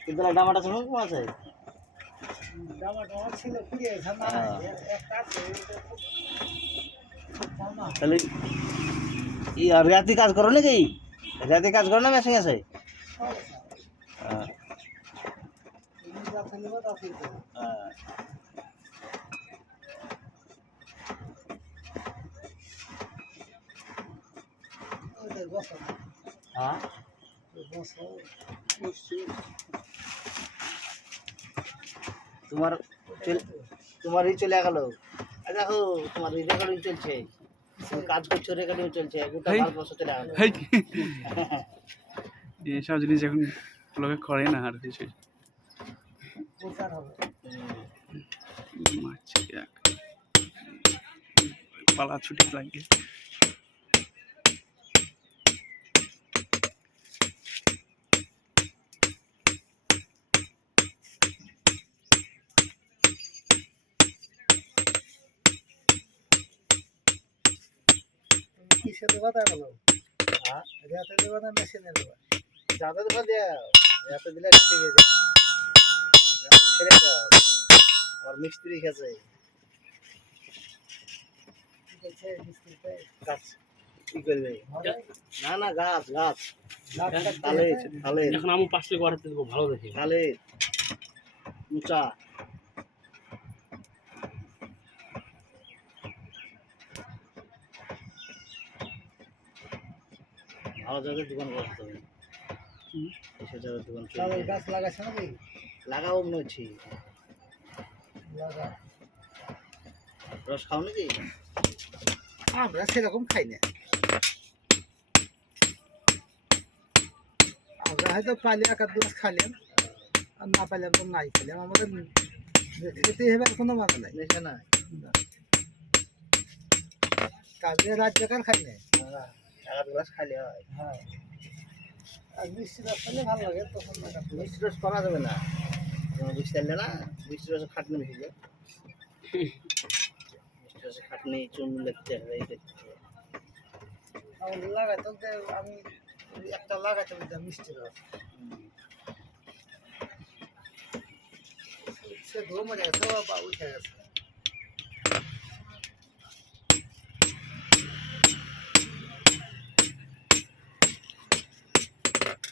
কিন্তু ডামাটা শুনুন কোন আছে তাহলে আর রাতে কাজ করো নাকি রাতে কাজ করো না মেশিন আছে হ্যাঁ তোমার তোমারই চলে গেল দেখো তোমার রেকর্ডিং চলছে কাজ করছো রেকর্ডিং চলছে গোটা ভারতবর্ষ চলে গেল এইসব জিনিস এখন লোকে করে না আর কিছু পালা ছুটি লাগে কিসে দেবা তা বলো হ্যাঁ রাতে দেবা না মেশিনে দেবা যাতে দেবা দাও রাতে দিলে রাতে দিয়ে দাও ছেড়ে দাও আর মিস্ত্রি গেছে গাছ কি করবে না না গাছ গাছ তালে তালে এখন আমি পাশে করাতে দেবো ভালো দেখে তালে উঁচা ভালো জায়গায় দোকান করতে হবে এসব জায়গায় দোকান গাছ লাগাচ্ছে নাকি লাগাবো মনে হচ্ছে রস খাও নাকি আমরা সেরকম খাই না আমরা হয়তো পাইলে এক আধ গ্লাস খাইলাম আর না পাইলাম তো নাই খাইলাম আমাদের খেতে হেবার কোনো মানে নাই না কালকে রাত বেকার খাই না এক আধ গ্লাস খাইলে হয় হ্যাঁ আর মিষ্টি রস খেলে ভালো লাগে তখন মিষ্টি রস করা যাবে না মিষ্টি আনলে না মিষ্টি রস খাটনি বেশি যায় মিষ্টি রস খাটনি চুন লিখতে হবে এই দেখতে হবে লাগাইতে আমি একটা লাগাইতে বলতাম মিষ্টি রস সে ধুয়ে মরে গেছে বা উঠে গেছে